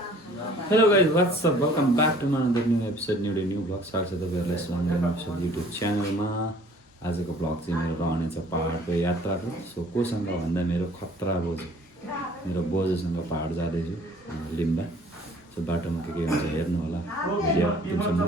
Hello guys, what's up? Welcome back to another new episode, new vlog. स्वागत छ तपाईहरुलाई स्वागत गर्छु YouTube च्यानलमा। आजको भ्लग चाहिँ मेरो रहनेछ पहाडको यात्राको। सो कोसँग भन्दा मेरो खतरा बोजू, मेरो बोजूसँग पहाड जाँदैछु लिम्बा। सो बाटोमा के हुन्छ हेर्नु होला। भिडियो दिनसम्म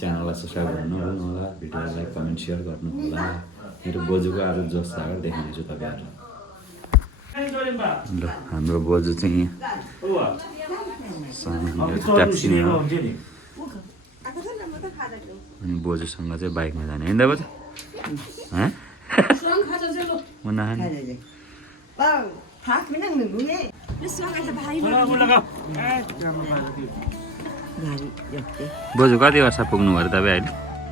च्यानललाई सब्स्क्राइब गर्नु होला, भिडियोलाई लाइक कमेन्ट शेयर गर्नु होला। मेरो बोजूको आज जोस जागर देखाउँछु तपाईहरुलाई। ल हाम्रो बोजू चाहिँ ट्याक्सी नै हो अनि बोजूसँग चाहिँ बाइकमा जाने होइन बोजू बोजू कति वर्ष पुग्नु भयो तपाईँ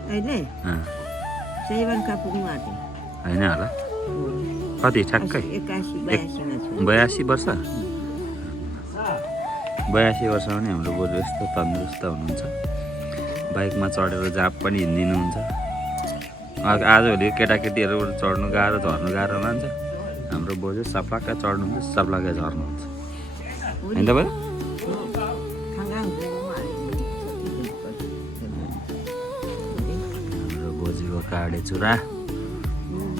अहिले होइन होला कति ठ्याक्कै 82 वर्ष 82 वर्षमा पनि हाम्रो बोजू यस्तो तन्दुरुस्त हुनुहुन्छ। बाइकमा चढेर जहाँ पनि हिँडिदिनुहुन्छ। आजभोलि केटाकेटीहरू चढ्नु गाह्रो झर्नु गाह्रो मान्छ, हाम्रो बोजू सप्लाक्कै चढ्नुहुन्छ सप्लाक्कै झर्नुहुन्छ होइन त बरु। हाम्रो बोजूको काडे चुरा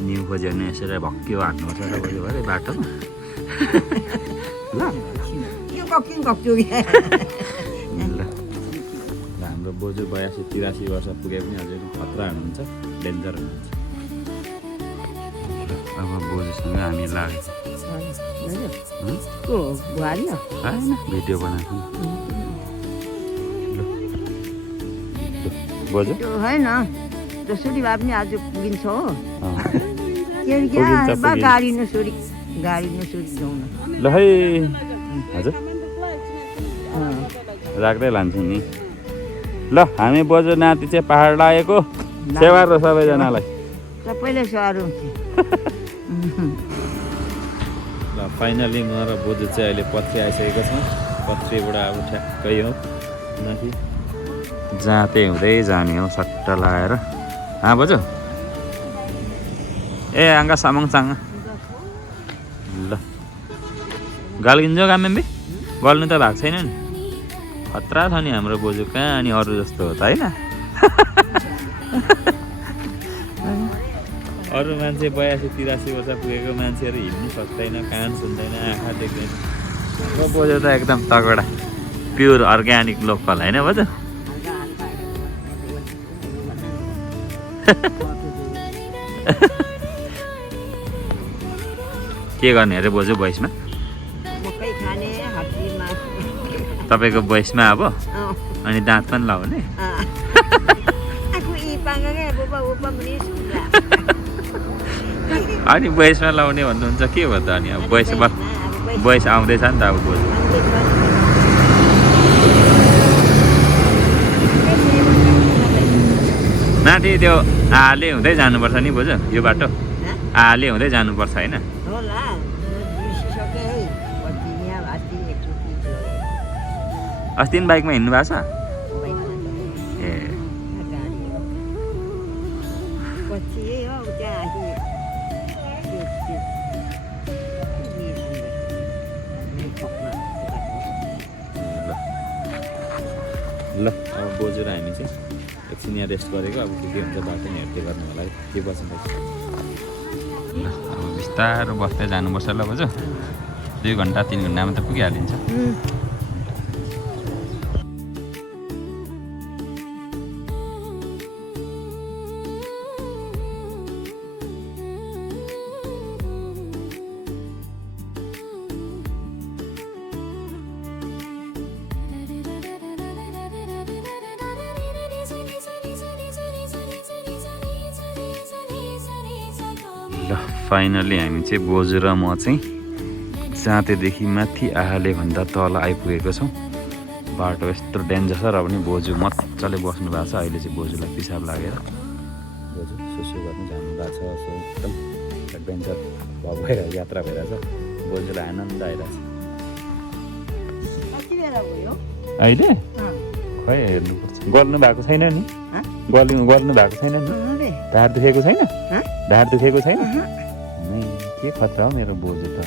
न्यु खोज्यो भने यसरी भक्कियो हान्नुपर्छ र बोजू भयो बाटोमा ल हाम्रो बोजू 82-83 वर्ष पुगे पनि अझै खतरा हुनुहुन्छ, डेन्जर हुनुहुन्छ। अब बोजूसँग हामी लाग्यो होइन भिडियो बनाएको बोजू होइन जसरी भए पनि आज पुगिन्छ हो। गाडी नसोरी जाउँ न ल है हजुर राख्दै लान्छौँ नि। ल हामी बोजू नाति चाहिँ पहाड लागेको सेवा र सबैजनालाई सबैले सवारो ल फाइनली म र बोजू चाहिँ अहिले पथरी आइसकेको छौँ। पथरीबाट अब ठ्याक्कै हो माथि जाँदै हुँदै जाने हो सट्ट लगाएर। बोजू ए आङ्गा सामङसँग ल गाल्किन्छ गामेम्बी गल्नु त भएको छैन नि। खतरा छ नि हाम्रो बोजू कहाँ अनि अरू जस्तो हो त होइन। अरू मान्छे 82-83 वर्ष पुगेको मान्छेहरू हिँड्नु सक्दैन, कान सुन्दैन, आँखा देख्दैन। हाम्रो बोजू त एकदम तगडा प्योर अर्ग्यानिक लोकल होइन बोजू। के गर्ने अरे बोजू भोइसमा तपाईँको भोइसमा अब अनि दाँत पनि लाउने अनि भोइसमा लाउने भन्नुहुन्छ के भयो त अनि अब भोइस आउँदैछ नि त अब बोजू। माथि त्यो आले हुँदै जानुपर्छ नि बोजू, यो बाटो आले हुँदै जानुपर्छ होइन। अस्ति पनि बाइकमा हिँड्नु भएको छ ए ल अब बोजू र हामी चाहिँ एकछिन यहाँ रेस्ट गरेको। अब के हुन्छ बाटो हेर्दै गर्नु होला के पर्छ ल अब बिस्तारो बस्दै जानुपर्छ ल बोजू। 2 घन्टा 3 घन्टामा त पुगिहालिन्छ। ल फाइनली हामी चाहिँ बोजू र म चाहिँ जाँतेदेखि माथि आहाले भन्दा तल आइपुगेको छौँ। बाटो यस्तो डेन्जर छ र पनि बोजू मजाले बस्नु भएको छ। अहिले चाहिँ बोजूलाई पिसाब लागेर बोजू सुसु गर्नु जानु भएको छ। सो एकदम एडभेन्चर भएर यात्रा भइरहेछ। बोजूलाई आनन्द आइरहेछ। अहिले खै हेर्नुपर्छ। गर्नु भएको छैन नि गर्नु भएको छैन नि। ढाड दुखेको छैन ढाड दुखेको छैन के खतरा हो मेरो बोजू त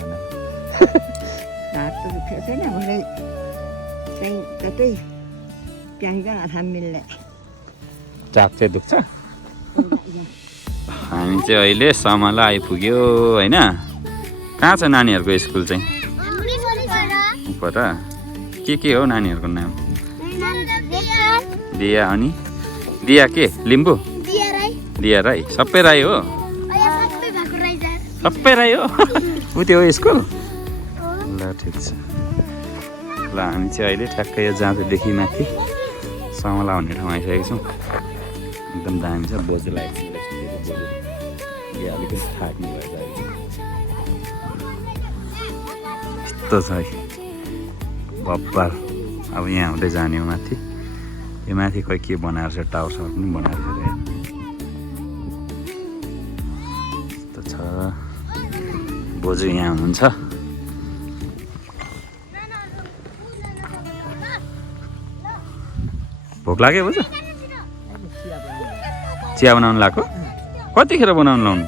चाहिँ कतै त्यहाँको आँखा मिल्ने चाक चाहिँ दुख्छ हामी चाहिँ अहिले समला आइपुग्यो होइन कहाँ छ नानीहरूको स्कुल चाहिँ पर के हो नानीहरूको नाम दिया अनि दिया के लिम्बू दिया राई सबै राई हो सबै राई हो ऊ त्यो हो स्कुल ल ठिक छ ल हामी चाहिँ अहिले ठ्याक्कै यो जाँदैदेखि माथि समला भन्ने ठाउँ आइसकेको छौँ एकदम दामी छ बोजू लागेको छ अलिकति थाक्नु भएछ अहिले यस्तो छ है बब्बार अब यहाँ हुँदै जाने हो माथि यो माथि खोइ के बनाएर छ टावर सावर पनि बनाएर छ यस्तो छ बोजू यहाँ हुनुहुन्छ भोक लाग्यो बोजू चिया बनाउनु लाग्यो कतिखेर बनाउनु लाउनु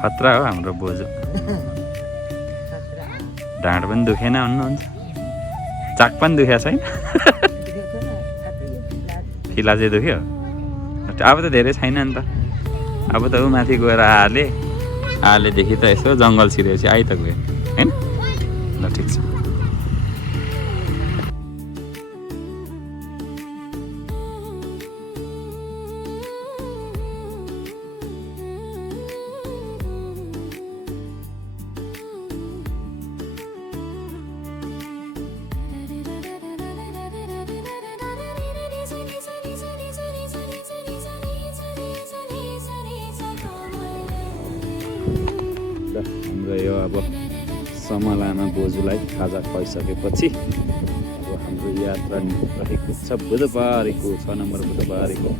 खतरा हो हाम्रो बोजू ढाँड पनि दुखेन भन्नुहुन्छ चाक पनि दुखेको छैन फिला चाहिँ दुख्यो अब त धेरै छैन नि त अब त ऊ माथि गएर आलेदेखि त यसो जङ्गल छिरेपछि आइ त गयो होइन ल ठिक छ हाम्रो यो अब समलामा बोजूलाई खाजा खुवाइसकेपछि अब हाम्रो यात्रा रहेको छ बुधबारको 6 नम्बर बुधबारको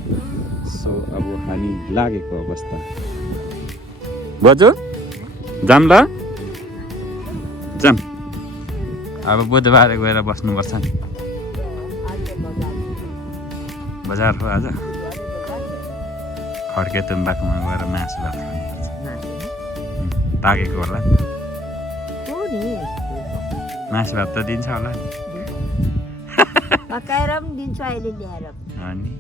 सो अब हामी लागेको अवस्था बोजू जाम ल जाम अब बुधबार गएर बस्नुपर्छ नि बजार हो आज खड्के तुम्बाकोमा गएर मासु भात पाकेको होला नि मासु भात त दिन्छ होला नि पकाएर पनि दिन्छ अहिले ल्याएर अनि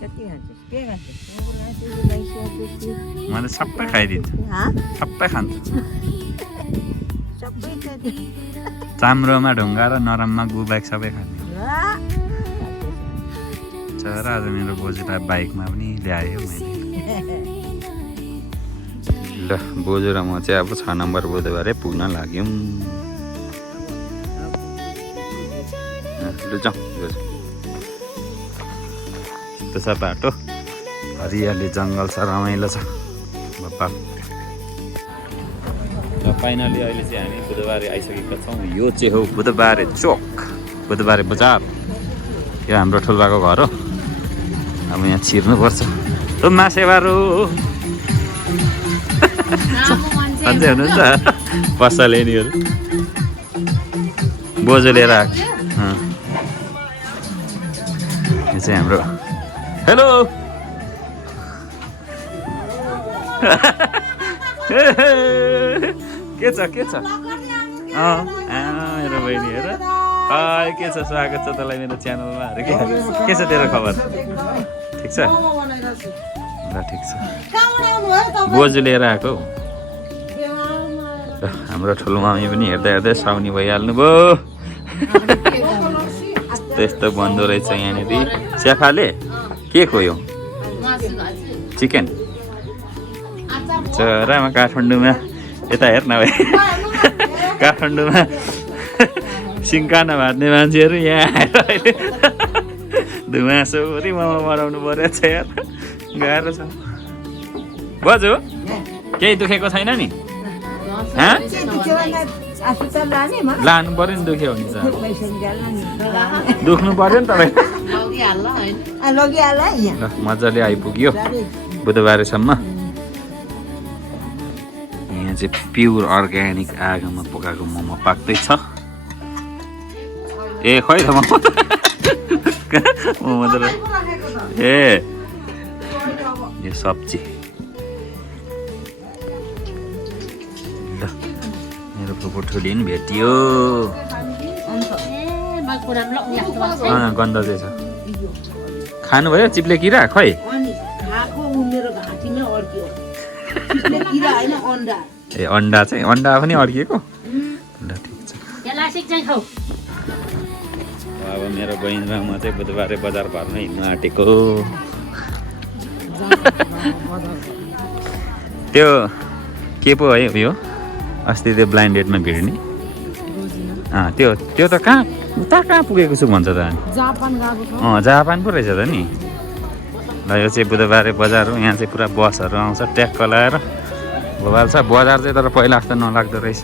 कति खान्छस् के खान्छस् मैले सबै खाइदिन्छु सबै खान्छु सबै चाम्रोमा ढुङ्गा र नरममा गुबाइक सबै खाने चरा आज मेरो बोजूलाई बाइकमा पनि ल्यायो मैले ल बोजू र म चाहिँ अब 6 नम्बर बुधबारे पुग्न लाग्यौँ लु जाउँ बोजू यस्तो छ बाटो हरियाली जङ्गल छ रमाइलो छ बाबा र फाइनली अहिले चाहिँ हामी बुधबारे आइसकेका छौँ यो चाहिँ हो बुधबारे चोक बुधबारे बजार यो हाम्रो ठुल्बाको घर हो अब यहाँ छिर्नुपर्छ त मासेवारो सन्चै हुनुहुन्छ पसलेनीहरू बोजू लिएर आएको यो चाहिँ हाम्रो हेलो के छ मेरो बहिनी हेर हाय के छ स्वागत छ तँलाई मेरो च्यानलमा अरे के छ तेरो खबर ठिक छ ल ठिक छ बोजू लिएर आएको हाम्रो ठुलो मामी पनि हेर्दा हेर्दै साउनी भइहाल्नु भयो त्यस्तो बन्दो रहेछ यहाँनिर स्याफाले के खोयो चिकन चरामा काठमाडौँमा यता हेर्न भाइ काठमाडौँमा सिङ्काना भाट्ने मान्छेहरू यहाँ आएर अहिले धुमासोरी मोमो बनाउनु पऱ्यो छ यार गाह्रो छ बजु केही दुखेको छैन नि लानु पऱ्यो नि दुख्यो भने त दुख्नु पऱ्यो नि तपाईँ मजाले आइपुग्यो बुधबारसम्म यहाँ चाहिँ प्योर अर्ग्यानिक आगोमा पकाएको मोमो पाक्दैछ ए खै त मोमो त ए यो सब्जी ल मेरो फुपू ठुली नि भेटियो गन्ध चाहिँ छ खानुभयो चिप्ले किरा खै ए अन्डा चाहिँ अन्डा पनि अड्किएको ल ठिक छ अब मेरो बहिनी र म चाहिँ बुधबारे बजार भर्न हिँड्नु आँटेको त्यो के पो है यो अस्ति त्यो ब्लाइन्ड डेटमा भिड्ने त्यो त्यो त कहाँ पुगेको छु भन्छ त जापान पो रहेछ त नि ल यो चाहिँ बुधबारे बजार हो यहाँ चाहिँ पुरा बसहरू आउँछ ट्याक्क लगाएर भोबाल छ बजार चाहिँ तर पहिला जस्तो नलाग्दो रहेछ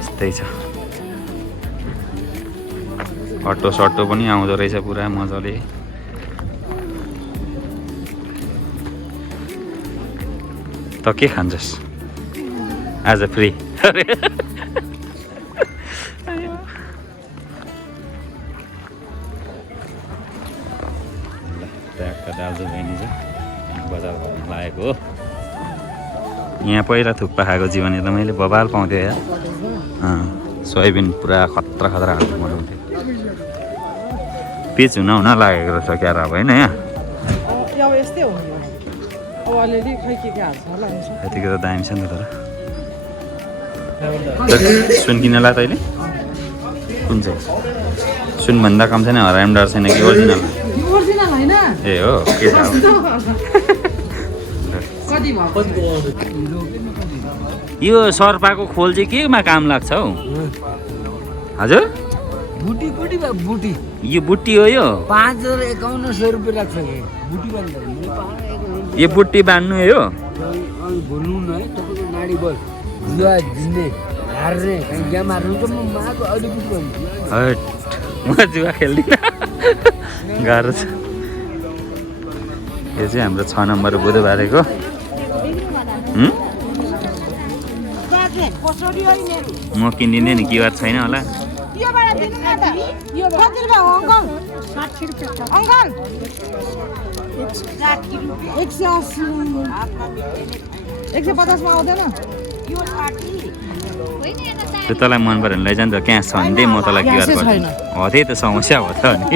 यस्तै छ अटो सटो पनि आउँदो रहेछ पुरा मजाले त के खान्छस् आज फ्री ट्याक्क दाजु बहिनी चाहिँ बजार भर्न लागेको हो यहाँ पहिला थुक्पा खाएको जीवनी त मैले बबाल पाउँथेँ यार सोयाबिन पुरा खतरा हाल्नु बनाउँथेँ पिच हुन लागेको रहेछ क्यार अब होइन यहाँ यतिको त दामी छ नि त तर सुन किन ला तैँले कुन चाहिँ सुनभन्दा कम छैन हरामदार छैन कि ओरिजिनल ए हो के छ यो सर्पाको खोल चाहिँ केमा काम लाग्छ हौ हजुर बुटी यो बुट्टी हो यो 5,51,100 रुपियाँ लाग्छ यो बुट्टी बान्नु यो म जुवा खेल्दिनँ गाह्रो छ यो चाहिँ हाम्रो 6 नम्बर बुधबारेको म किनिदिने नि के बात छैन होला त्यो तँलाई मन पऱ्यो भने लैजानु त क्यास छ भने त्यही म तँलाई क्युआर गर्छु हो त्यही त समस्या हो त अनि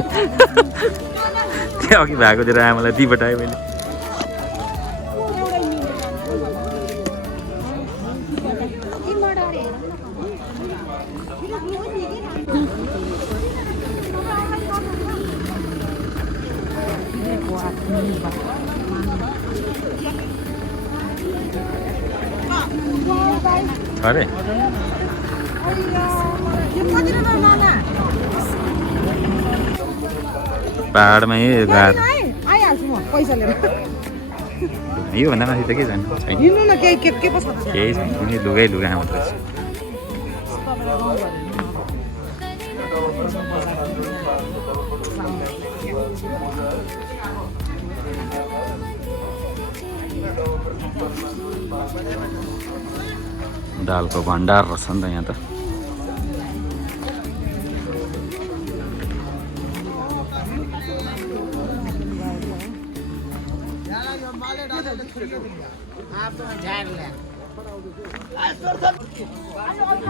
त्यो अघि भएकोतिर आमालाई दिइपठाएँ मैले अरे पहाडमा यो घर योभन्दा माथि त के छैन केही छैन लुगा मात्र छ दालको भण्डार रहेछ नि त यहाँ त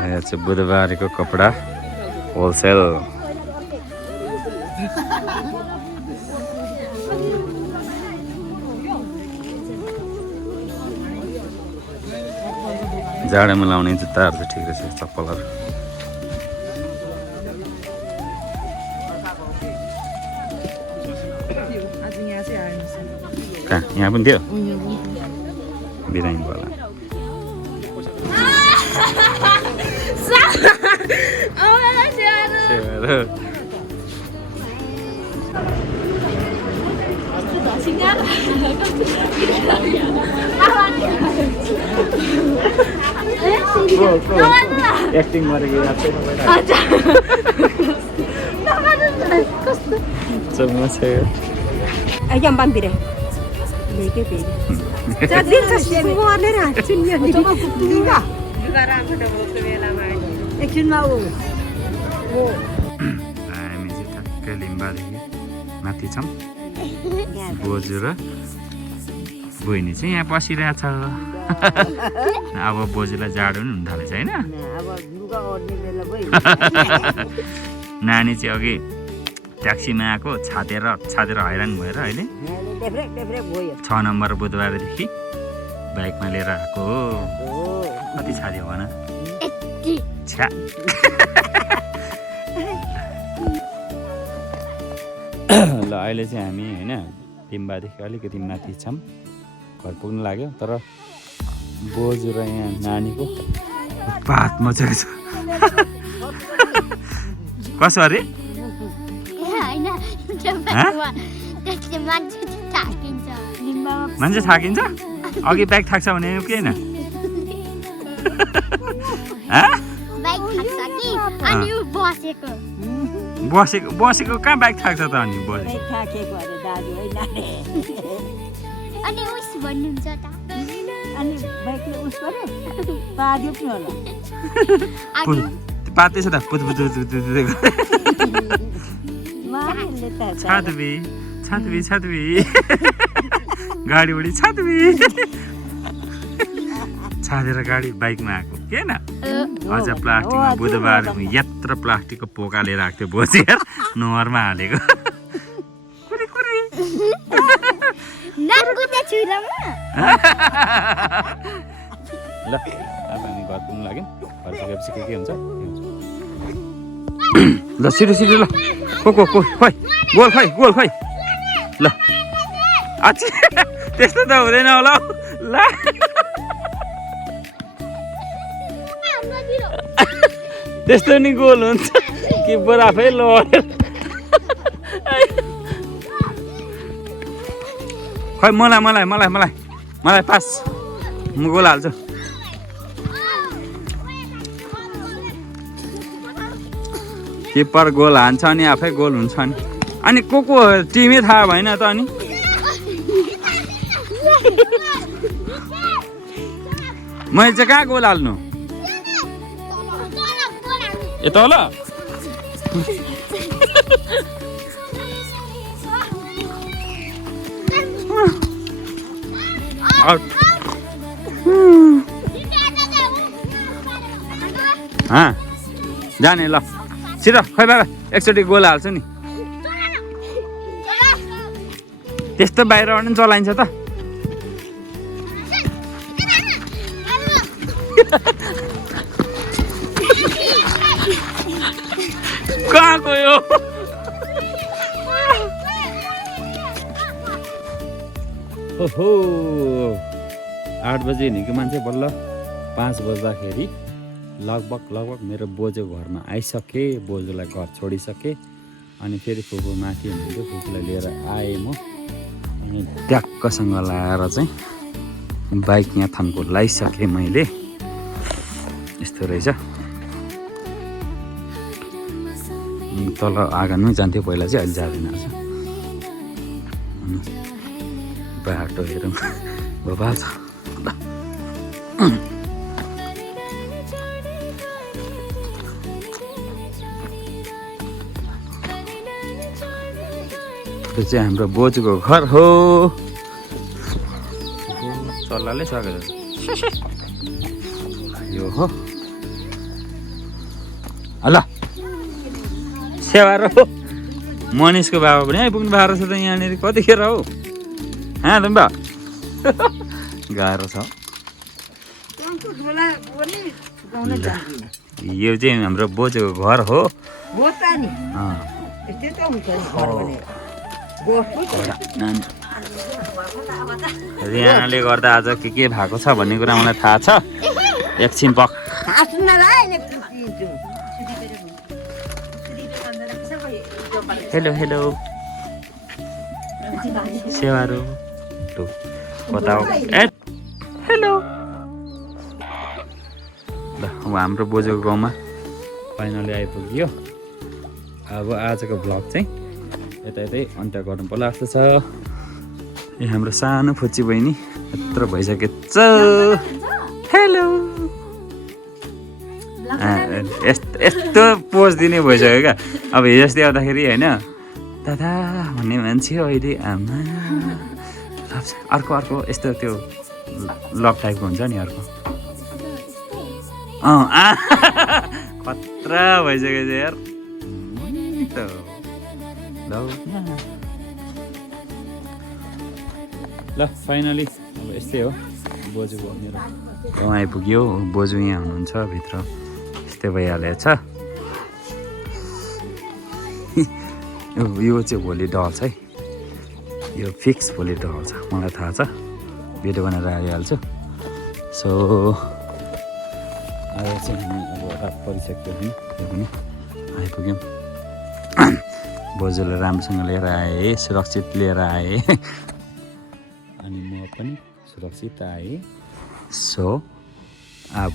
यहाँ चाहिँ बुधबारको कपडा होलसेल जाडोमा लाउने जुत्ताहरू चाहिँ ठिक रहेछ चप्पलहरू कहाँ यहाँ पनि थियो बिरामी होला एक्टिङ गरेको याद छैन Ayam pampire. Leke pere. Jadi semua ada racun yang di tinggal. Juga ramah dah waktu bela main. Ekcun mau. हामी चाहिँ ठ्याक्कै लिम्बादेखि माथि छौँ बोजू र बहिनी चाहिँ यहाँ बसिरहेछ अब बोजूलाई जाडो पनि हुन थालेछ होइन नानी चाहिँ अघि ट्याक्सीमा आएको छातेर हैरान भएर अहिले 6 नम्बर बुधबारदेखि बाइकमा लिएर आएको हो कति छाद्यो भन छ्या ल अहिले चाहिँ हामी होइन लिम्बादेखि अलिकति माथि छौँ घर पुग्नु लाग्यो तर बोजू र यहाँ नानीको पात मचेको छ कसो अरे मान्छे थाकिन्छ अघि ब्याग थाक्छ भने के होइन बसेको कहाँ ब्याग थाक्छ त अनि पात्दैछ त छातबी गाडी बढी छातबी छादेर गाडी बाइकमा आएको के न अझ प्लास्टिकमा बुधबार यत्र प्लास्टिकको पोका लिएर आएको थियो बोजेर नहरमा हालेको ल अब हामी घर पुग्नु लाग्यो घर पुगेपछि के हुन्छ ल छिटो ल को खोइ गोल खोइ ल अच्छा त्यस्तो त हुँदैन होला ल त्यस्तो नि गोल हुन्छ कि बरु आफै लडेर खै मलाई पास म गोल हाल्छु किपर गोल हान्छ अनि आफै गोल हुन्छ अनि को टिमै थाहा भएन त अनि मैले चाहिँ कहाँ गोल हाल्नु ए तल जाने ल छिटो खै बाबा एकचोटि गोल हाल्छु नि त्यस्तो बाहिरबाट पनि चलाइन्छ त कहाँ गयो ओहो 8 बजे हिँडेको मान्छे बल्ल 5 बज्दाखेरि लगभग मेरो बोजू घरमा आइसके बोजूलाई घर छोडिसके अनि फेरि फुपू माथि हुनुहुन्थ्यो फुपूलाई लिएर आएँ म अनि ट्याक्कसँग लाएर चाहिँ बाइक यहाँ थानको लगाइसकेँ मैले यस्तो रहेछ तल आँगनमै जान्थ्यो पहिला चाहिँ अहिले जाँदैन रहेछ बाटो हेरौँ बबाल छ त्यो चाहिँ हाम्रो बोजूको घर हो चल्लाले सकेको यो हो ल सेवा हो मनिषको बाबा पनि आइपुग्नु भएको रहेछ त यहाँनिर कतिखेर हो तुम्बा गाह्रो छ यो चाहिँ हाम्रो बोजूको घर हो यहाँले गर्दा आज के भएको छ भन्ने कुरा मलाई थाहा छ एकछिन पक हेलो सेवारो बताओ हेलो ल अब हाम्रो बोजूको गाउँमा फाइनली आइपुग्यो अब आजको भ्लग चाहिँ यतै अन्त्य गर्नु पर्ला जस्तो छ ए हाम्रो सानो फुच्ची बहिनी यत्रो भइसकेछ हेलो यस्तो पोज दिने भइसक्यो क्या अब हिजो अस्ति आउँदाखेरि होइन दादा भन्ने मान्छे अहिले आमा अर्को यस्तो त्यो लक टाइपको हुन्छ नि अर्को खतरा भइसक्यो चाहिँ यार ल फाइनली अब यस्तै हो बोजूको मेरो आइपुग्यो बोजू यहाँ हुनुहुन्छ भित्र यस्तै भइहालेछ यो चाहिँ भोलि डल्छ है यो फिक्स भोलि डल्छ मलाई थाहा छ भिडियो बनाएर आइहाल्छु सो आज चाहिँ हामी अब रात परिसक्यो होइन त्यो पनि आइपुग्यौँ बोजूलाई राम्रोसँग लिएर आएँ सुरक्षित लिएर आएँ अनि म पनि सुरक्षित आएँ सो अब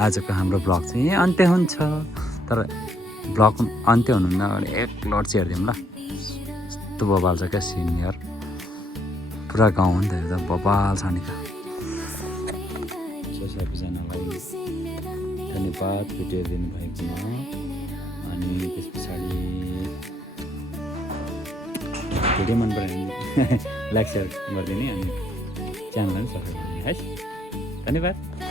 आजको हाम्रो ब्लग चाहिँ यहीँ अन्त्य हुन्छ तर ब्लग अन्त्य हुनुहुन्न भने एक लड चाहिँ हेरिदिउँ ल यस्तो बबाल छ क्या सिनियर पुरा गाउँ हो नि त यो त बबाल छ नि त सबैजनालाई धन्यवाद भिडियो दिनुभएकोमा अनि त्यस पछाडि भिडियो मन पऱ्यो भने लाइक सेयर गरिदिने अनि च्यानललाई पनि सब्सक्राइब गरिदिने है धन्यवाद